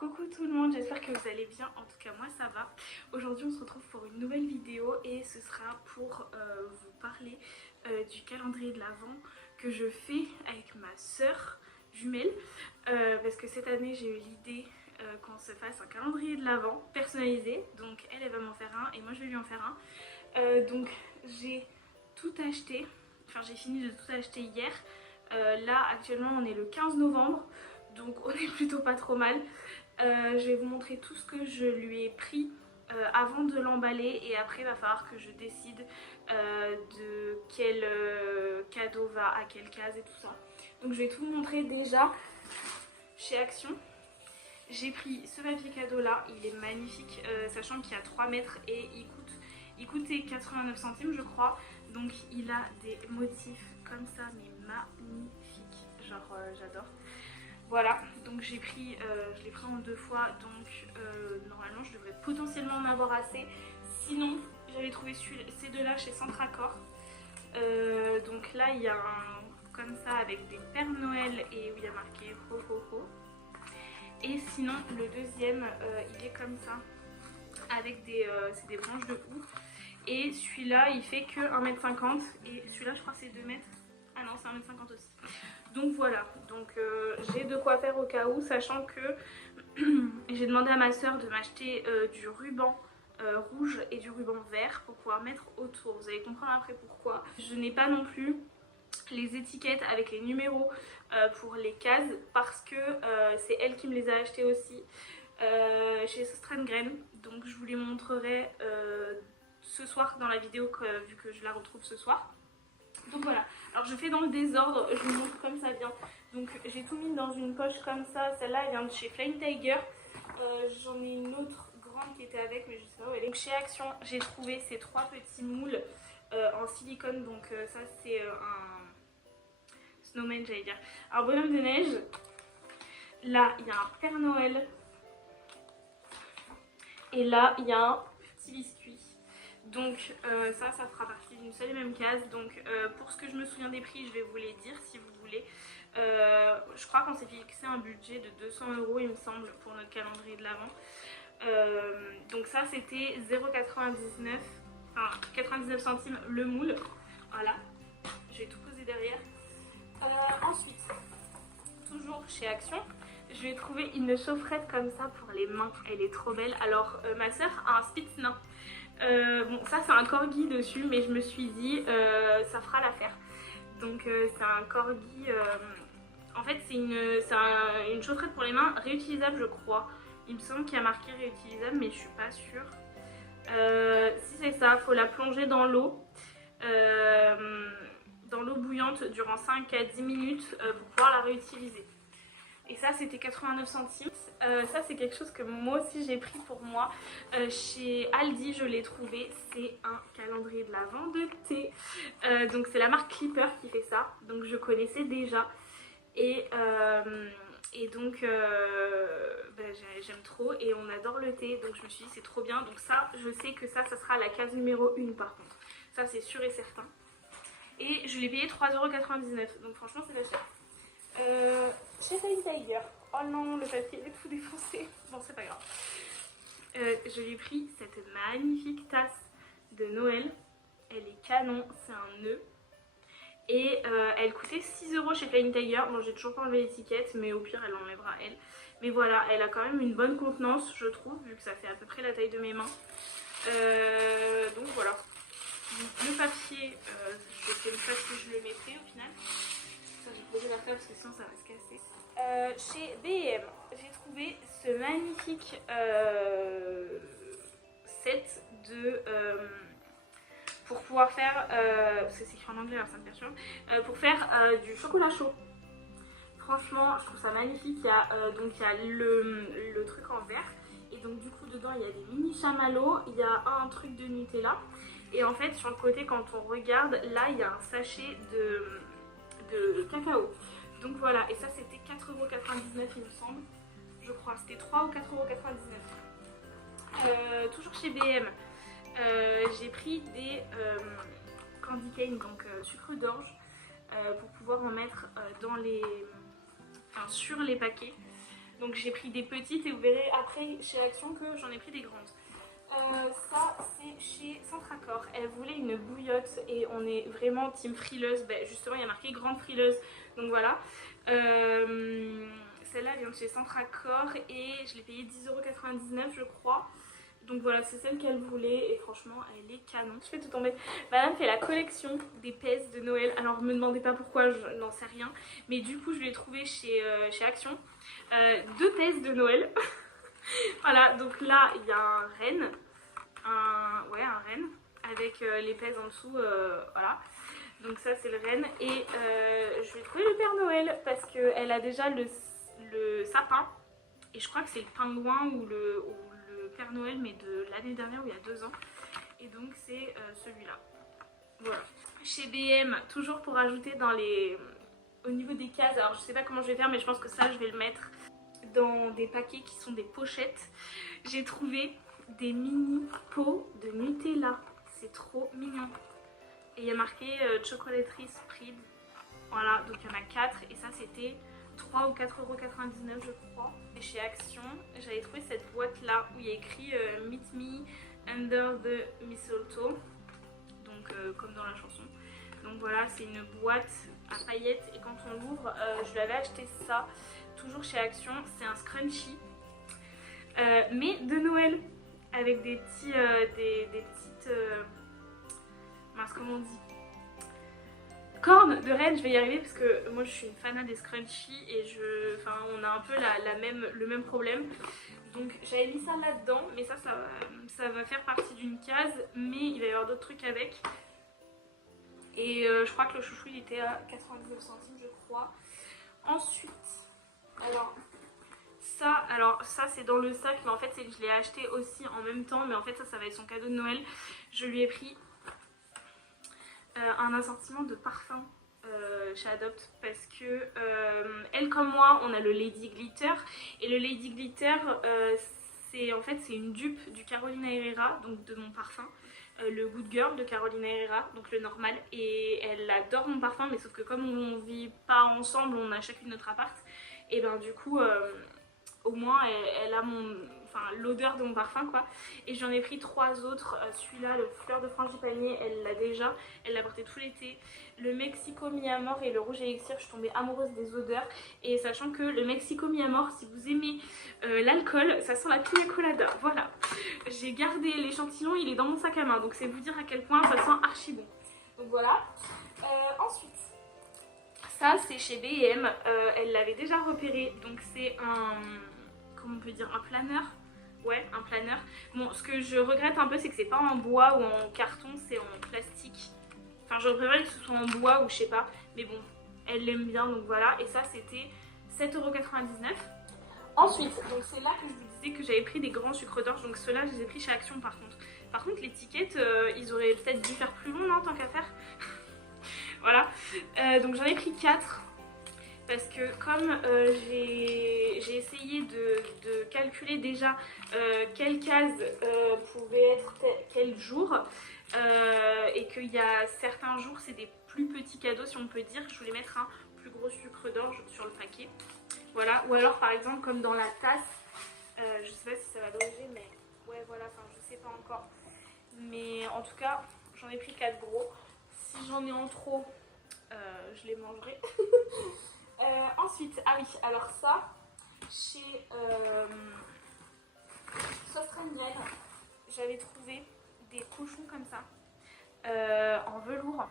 Coucou tout le monde, j'espère que vous allez bien, en tout cas moi ça va. Aujourd'hui on se retrouve pour une nouvelle vidéo et ce sera pour vous parler du calendrier de l'Avent que je fais avec ma soeur jumelle. Parce que cette année j'ai eu l'idée qu'on se fasse un calendrier de l'Avent personnalisé. Donc elle va m'en faire un et moi je vais lui en faire un. Donc j'ai tout acheté, enfin j'ai fini de tout acheter hier. Là actuellement on est le 15 novembre. Donc on est plutôt pas trop mal. Je vais vous montrer tout ce que je lui ai pris avant de l'emballer et après il va falloir que je décide de quel cadeau va à quelle case et tout ça. Donc je vais tout vous montrer déjà chez Action. J'ai pris ce papier cadeau là, il est magnifique, sachant qu'il y a 3 mètres et il coûtait 89 centimes je crois. Donc il a des motifs comme ça mais magnifiques, genre j'adore. Voilà, donc je l'ai pris en 2 fois, donc normalement je devrais potentiellement en avoir assez. Sinon, j'avais trouvé ces deux-là chez Centracor. Donc là, il y a un comme ça avec des Pères Noël et où il y a marqué ho ho ho. Et sinon, le deuxième, il est comme ça, avec c'est des branches de houx. Et celui-là, il fait que 1,50 m et celui-là, je crois que c'est 2 mètres. Ah non, c'est 1,50 m aussi. Donc voilà, donc j'ai de quoi faire au cas où, sachant que j'ai demandé à ma soeur de m'acheter du ruban rouge et du ruban vert pour pouvoir mettre autour. Vous allez comprendre après pourquoi. Je n'ai pas non plus les étiquettes avec les numéros pour les cases parce que c'est elle qui me les a achetées aussi chez Strandgren. Donc je vous les montrerai ce soir dans la vidéo vu que je la retrouve ce soir. Donc voilà, alors je fais dans le désordre, je vous montre comme ça vient. Donc j'ai tout mis dans une poche comme ça, celle-là elle vient de chez Flying Tiger. J'en ai une autre grande qui était avec mais je sais pas où elle est. Donc chez Action j'ai trouvé ces 3 petits moules en silicone, donc ça c'est un snowman j'allais dire, un bonhomme de neige. Là il y a un Père Noël et là il y a un petit biscuit. Donc ça fera partie d'une seule et même case. Donc pour ce que je me souviens des prix, je vais vous les dire si vous voulez. Je crois qu'on s'est fixé un budget de 200 € il me semble pour notre calendrier de l'Avent. Donc ça c'était 0,99, enfin 99 centimes le moule. Voilà, je vais tout poser derrière. Ensuite, toujours chez Action, je vais trouver une chaufferette comme ça pour les mains. Elle est trop belle. Alors ma soeur a un Spitz nain. Bon ça c'est un corgi dessus mais je me suis dit ça fera l'affaire. Donc c'est un corgi, en fait c'est une chaufferette pour les mains réutilisable je crois. Il me semble qu'il y a marqué réutilisable mais je suis pas sûre. Si c'est ça, faut la plonger dans l'eau bouillante durant 5 à 10 minutes pour pouvoir la réutiliser. Et ça c'était 89 centimes. Ça c'est quelque chose que moi aussi j'ai pris pour moi. Chez Aldi je l'ai trouvé. C'est un calendrier de l'Avent de thé. Donc c'est la marque Clipper qui fait ça. Donc je connaissais déjà. Et donc j'aime trop et on adore le thé. Donc je me suis dit c'est trop bien. Donc ça je sais que ça sera la case numéro 1 par contre. Ça c'est sûr et certain. Et je l'ai payé 3,99 €. Donc franchement c'est pas cher. Chez Flying Tiger, oh non le papier est tout défoncé, bon c'est pas grave. Je lui ai pris cette magnifique tasse de Noël, elle est canon, c'est un nœud. Et elle coûtait 6 € chez Flying Tiger, bon j'ai toujours pas enlevé l'étiquette mais au pire elle enlèvera elle. Mais voilà, elle a quand même une bonne contenance je trouve, vu que ça fait à peu près la taille de mes mains. Donc voilà. Le papier, je sais pas si je le mettrai au final. Ça, j'ai posé la table parce que sinon ça va se casser. Chez B&M, j'ai trouvé ce magnifique set de pour pouvoir faire, parce que c'est écrit en anglais alors ça me perturbe, pour faire du chocolat chaud. Franchement, je trouve ça magnifique. Il y a, donc il y a le truc en verre et donc du coup dedans il y a des mini chamallows, il y a un truc de Nutella et en fait sur le côté quand on regarde là il y a un sachet de cacao. Donc voilà, et ça c'était 4,99 € il me semble, je crois, c'était 3 ou 4,99 €. Toujours chez B&M, j'ai pris des candy cane, donc sucre d'orge, pour pouvoir en mettre dans les, enfin, sur les paquets. Donc j'ai pris des petites et vous verrez après chez Action que j'en ai pris des grandes. Ça c'est chez Centracor. Elle voulait une bouillotte et on est vraiment team frileuse. Ben, justement il y a marqué grande frileuse. Donc voilà. Celle-là vient de chez Centracor et je l'ai payée 10,99 € je crois. Donc voilà, c'est celle qu'elle voulait et franchement elle est canon. Je fais tout tomber. Madame fait la collection des pèses de Noël. Alors me demandez pas pourquoi, je n'en sais rien. Mais du coup je l'ai trouvé chez Action. 2 pèses de Noël. Voilà, donc là il y a un renne. Un renne avec les pèses en dessous. Voilà. Donc ça c'est le renne. Et je vais trouver le Père Noël parce qu'elle a déjà le sapin. Et je crois que c'est le pingouin ou le Père Noël, mais de l'année dernière ou il y a 2 ans. Et donc c'est celui-là. Voilà. Chez BM, toujours pour ajouter dans les... au niveau des cases, alors je sais pas comment je vais faire, mais je pense que ça je vais le mettre dans des paquets qui sont des pochettes. J'ai trouvé des mini pots de Nutella. C'est trop mignon. Et il y a marqué chocolaterie Spread. Voilà, donc il y en a 4 et ça c'était 3 ou 4,99 € je crois. Et chez Action, j'avais trouvé cette boîte là où il y a écrit Meet Me Under the Mistletoe. Donc comme dans la chanson. Donc voilà, c'est une boîte à paillettes et quand on l'ouvre, je lui avais acheté ça, toujours chez Action. C'est un scrunchie, mais de Noël, avec des petits, des petites, mince comment on dit, cornes de reine. Je vais y arriver parce que moi je suis une fanat des scrunchies et on a un peu le même problème. Donc j'avais mis ça là-dedans, mais ça va faire partie d'une case, mais il va y avoir d'autres trucs avec. Et je crois que le chouchou il était à 99 centimes je crois. Ensuite, alors ça c'est dans le sac, mais en fait c'est que je l'ai acheté aussi en même temps, mais en fait ça va être son cadeau de Noël. Je lui ai pris un assortiment de parfums chez Adopt parce que elle comme moi on a le Lady Glitter et le Lady Glitter c'est une dupe du Carolina Herrera, donc de mon parfum. Le Good Girl de Carolina Herrera, donc le normal, et elle adore mon parfum, mais sauf que comme on vit pas ensemble, on a chacune notre appart, et ben du coup au moins elle a l'odeur de mon parfum quoi. Et j'en ai pris 3 autres, celui-là le fleur de frangipanier elle l'a déjà, elle l'a porté tout l'été. Le Mexico Mi Amor et le rouge élixir, je suis tombée amoureuse des odeurs, et sachant que le Mexico Mi Amor, si vous aimez l'alcool, ça sent la pina colada. Voilà, j'ai gardé l'échantillon, il est dans mon sac à main, donc c'est vous dire à quel point ça sent archi bon. Donc voilà. Ensuite, ça c'est chez B&M, elle l'avait déjà repéré, donc c'est comment on peut dire, un planeur. Ouais, un planeur. Bon, ce que je regrette un peu, c'est que c'est pas en bois ou en carton, c'est en plastique. Enfin, j'aurais préféré que ce soit en bois ou je sais pas. Mais bon, elle l'aime bien, donc voilà. Et ça, c'était 7,99 €. Ensuite, donc c'est là que je vous disais que j'avais pris des grands sucres d'orge. Donc ceux-là, je les ai pris chez Action par contre. Par contre, l'étiquette, ils auraient peut-être dû faire plus long, non, tant qu'à faire. Voilà. Donc j'en ai pris 4. Parce que comme j'ai essayé de calculer déjà quelle case pouvait être quel jour, et qu'il y a certains jours c'est des plus petits cadeaux si on peut dire, je voulais mettre un plus gros sucre d'orge sur le paquet. Voilà, ou alors par exemple comme dans la tasse, je sais pas si ça va doser, mais ouais voilà, enfin je sais pas encore. Mais en tout cas j'en ai pris 4 gros. Si j'en ai en trop, je les mangerai. Ensuite, ah oui, alors ça, chez Sostrendienne, j'avais trouvé des cochons comme ça, en velours,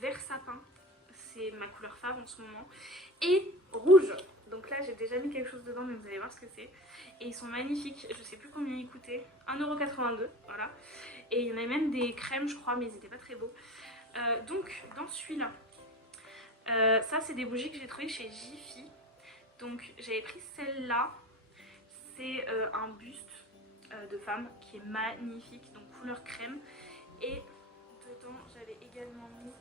vert sapin, c'est ma couleur fave en ce moment, et rouge. Donc là j'ai déjà mis quelque chose dedans, mais vous allez voir ce que c'est. Et ils sont magnifiques, je sais plus combien ils coûtaient, 1,82 €, voilà. Et il y en avait même des crèmes je crois, mais ils étaient pas très beaux. Donc dans celui-là, ça c'est des bougies que j'ai trouvées chez Jiffy. Donc j'avais pris celle-là. C'est un buste de femme qui est magnifique, donc couleur crème. Et dedans j'avais également mis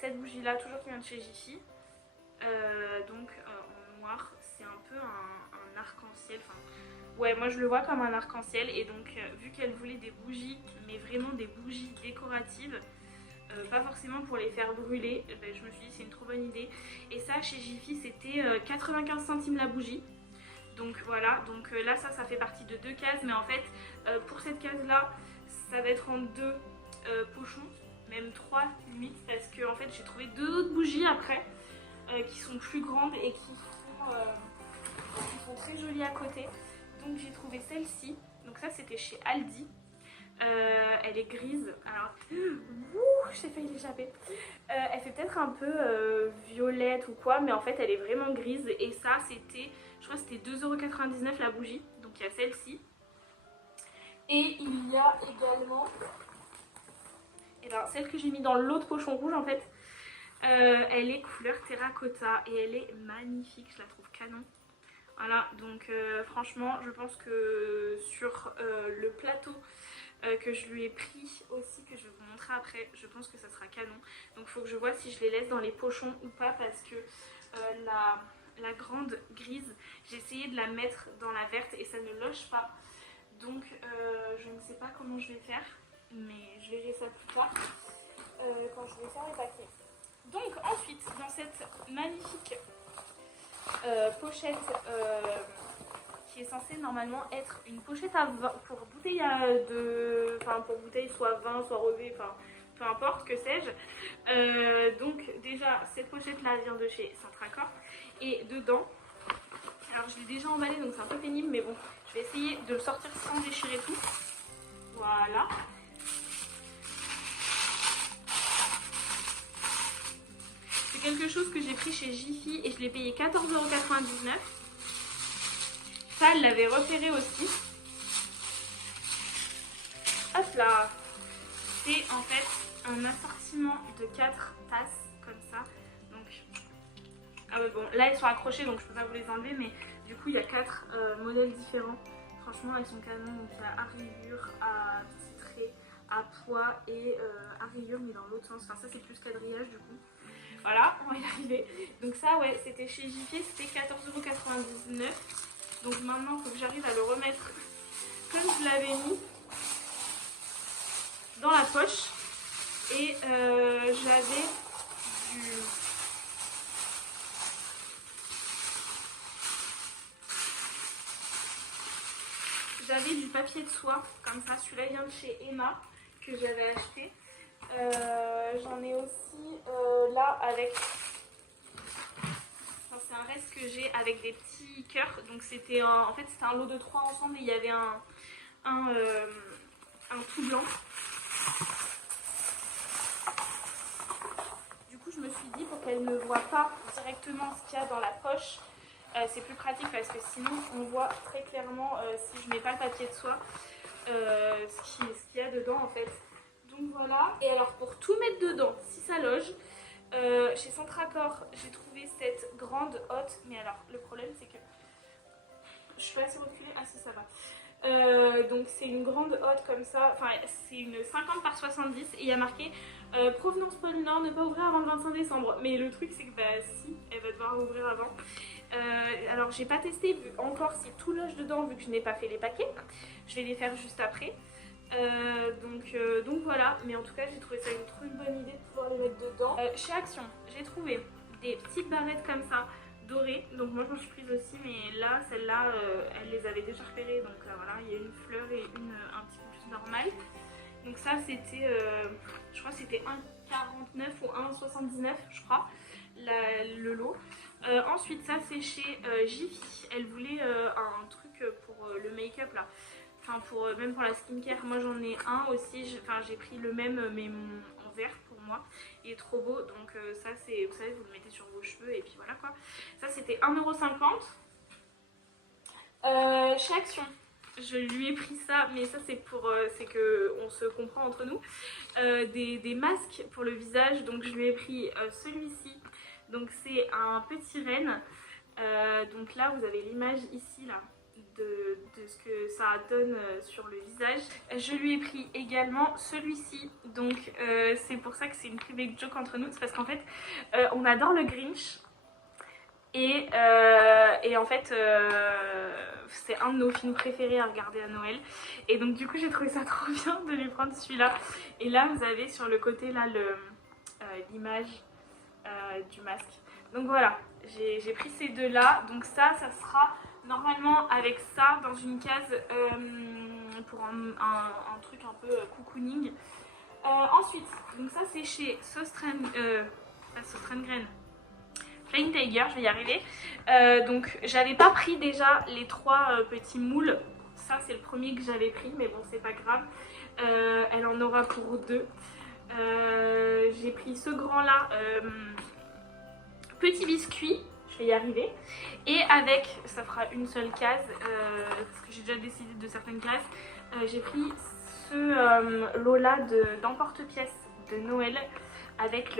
cette bougie là, toujours qui vient de chez Jiffy. Donc en noir, c'est un peu un arc-en-ciel. Enfin, ouais, moi je le vois comme un arc-en-ciel. Et donc vu qu'elle voulait des bougies, mais vraiment des bougies décoratives, pas forcément pour les faire brûler, ben, je me suis dit c'est une trop bonne idée. Et ça chez Jiffy c'était 95 centimes la bougie. Donc voilà, donc là ça fait partie de 2 cases, mais en fait pour cette case là ça va être en 2 pochons, même 3 limite, parce que en fait j'ai trouvé 2 autres bougies après qui sont plus grandes et qui sont très jolies à côté. Donc j'ai trouvé celle-ci, donc ça c'était chez Aldi. Elle est grise, alors j'ai failli l'échapper. Elle fait peut-être un peu violette ou quoi, mais en fait elle est vraiment grise. Et ça c'était, je crois que c'était 2,99 € la bougie. Donc il y a celle-ci. Et il y a également celle que j'ai mis dans l'autre pochon rouge en fait. Elle est couleur terracotta et elle est magnifique, je la trouve canon. Voilà, donc franchement je pense que sur le plateau que je lui ai pris aussi, que je vais vous montrer après, je pense que ça sera canon. Donc il faut que je vois si je les laisse dans les pochons ou pas, parce que la grande grise, j'ai essayé de la mettre dans la verte et ça ne loge pas. Donc je ne sais pas comment je vais faire, mais je verrai ça plus tard quand je vais faire les paquets. Donc ensuite, dans cette magnifique pochette qui est censée normalement être une pochette à vin, pour bouteille pour bouteille soit vin, soit rosé, enfin peu importe, que sais-je. Donc déjà cette pochette là vient de chez Centracor et dedans, alors je l'ai déjà emballé donc c'est un peu pénible, mais bon, je vais essayer de le sortir sans déchirer tout. Voilà. C'est quelque chose que j'ai pris chez Jiffy et je l'ai payé 14,99 €. Ça, elle l'avait repéré aussi. Hop là. C'est en fait un assortiment de 4 tasses comme ça. Donc, ah ouais, bon, là elles sont accrochées donc je peux pas vous les enlever, mais du coup il y a 4 modèles différents. Franchement elles sont canon, donc il y a à rayures, à titré, à poids et à rayures mais dans l'autre sens. Enfin ça c'est plus quadrillage du coup. Voilà, on va y arriver. Donc ça ouais, c'était chez Jiffy, c'était 14,99 €. Donc maintenant il faut que j'arrive à le remettre comme je l'avais mis dans la poche. Et j'avais du papier de soie comme ça. Celui-là vient de chez Emma que j'avais acheté. J'en ai aussi là avec... C'est un reste que j'ai avec des petits cœurs. Donc c'était en fait c'était un lot de 3 ensemble et il y avait un tout blanc. Du coup je me suis dit, pour qu'elle ne voit pas directement ce qu'il y a dans la poche, c'est plus pratique parce que sinon on voit très clairement si je mets pas le papier de soie ce qu'il y a dedans en fait. Donc voilà. Et alors pour tout mettre dedans, si ça loge, chez Centracor j'ai trouvé cette grande hotte, mais alors le problème c'est que je suis pas assez reculée. Ah si, ça va. Donc c'est une grande hotte comme ça, enfin c'est une 50 par 70 et il y a marqué provenance pôle Nord, ne pas ouvrir avant le 25 décembre. Mais le truc c'est que bah si, elle va devoir ouvrir avant. Alors j'ai pas testé encore si tout loge dedans vu que je n'ai pas fait les paquets. Je vais les faire juste après. Donc voilà, mais en tout cas j'ai trouvé ça une trop bonne idée de pouvoir les mettre dedans. Chez Action j'ai trouvé des petites barrettes comme ça dorées, donc moi je m'en suis prise aussi, mais là celle-là elle les avait déjà repérées, donc voilà, il y a une fleur et une un petit peu plus normale. Donc ça c'était je crois que c'était 1,49 ou 1,79 je crois le lot. Ensuite ça c'est chez Jiffy, elle voulait un truc pour le make-up là. Enfin même pour la skincare, moi j'en ai un aussi, j'ai pris le même mais en vert pour moi, il est trop beau, donc ça c'est, vous savez, vous le mettez sur vos cheveux et puis voilà quoi. Ça c'était 1,50 €. Chez Action, je lui ai pris ça, mais ça c'est pour, c'est que on se comprend entre nous, des masques pour le visage, donc je lui ai pris celui-ci, donc c'est un petit renne, donc là vous avez l'image ici là. De ce que ça donne sur le visage. Je lui ai pris également celui-ci, donc c'est pour ça que c'est une private joke entre nous, c'est parce qu'en fait on adore le Grinch et en fait c'est un de nos films préférés à regarder à Noël, et donc du coup j'ai trouvé ça trop bien de lui prendre celui-là. Et là vous avez sur le côté là l'image du masque. Donc voilà, j'ai pris ces deux là, donc ça sera normalement avec ça dans une case pour un truc un peu cocooning. Ensuite, donc ça c'est chez Söstrengren Flying Tiger, je vais y arriver. Donc j'avais pas pris déjà les 3 petits moules. Ça c'est le premier que j'avais pris, mais bon c'est pas grave. Elle en aura pour 2. J'ai pris ce grand là, petit biscuit, je vais y arriver. Et avec, ça fera une seule case, parce que j'ai déjà décidé de certaines cases. J'ai pris ce lot là d'emporte-pièces de Noël avec